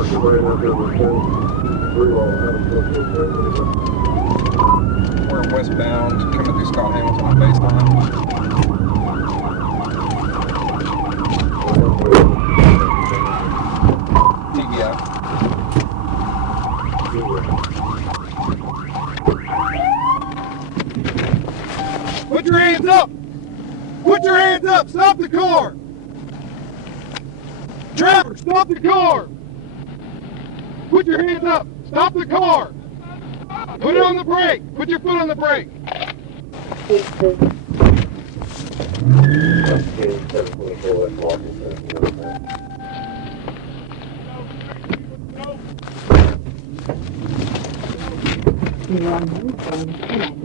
We're westbound, coming through Scott Hamilton on baseline. TVI. Put your hands up! Put your hands up! Stop the car! Driver, stop the car! Put your hands up! Stop the car! Put it on the brake! Put your foot on the brake!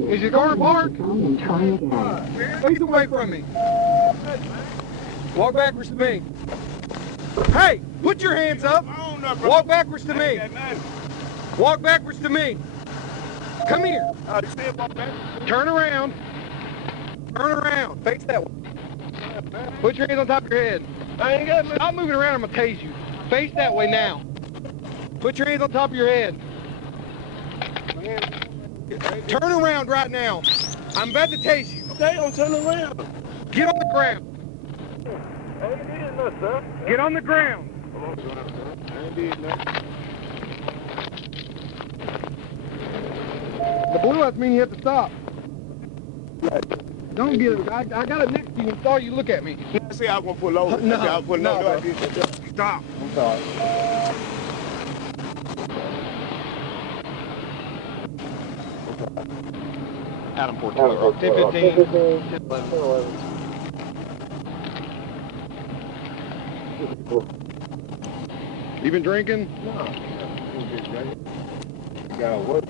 Is your car parked? Face away from me. Walk backwards to me. Hey, put your hands up. Walk backwards to me. Walk backwards to me. Come here. Turn around. Turn around. Face that way. Put your hands on top of your head. Stop moving around. I'm going to tase you. Face that way now. Put your hands on top of your head. Turn around right now. I'm about to tase you. Okay, I'm turning around. Get on the ground. I ain't did nothing, sir. Get on the ground. I ain't did nothing. The blue lights mean you have to stop. Don't get it. I got it next to you and saw you look at me. I say I was going to pull over. No, I was pulling no, over. Stop. I'm sorry. Adam Portillo. 10-15. You been drinking? No. What?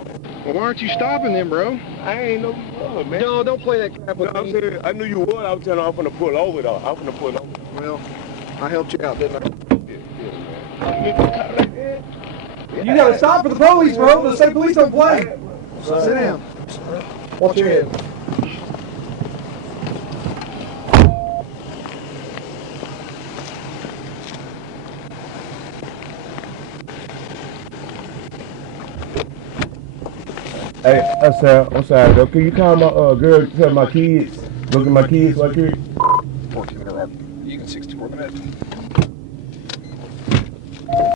Well, why aren't you stopping them, bro? I ain't know you was, man. No, don't play that crap with I'm me. saying, I knew you would. I was telling her I'm going to pull over, though. I'm going to pull over. Well, I helped you out, didn't I? Yeah, You gotta stop for the police, bro. The state police don't play. Sit down. Watch your head. Hey, I'm sorry, bro. Can you call my girl, tell my kids, look at my kids right here? 14 minute run. You can 64 minutes.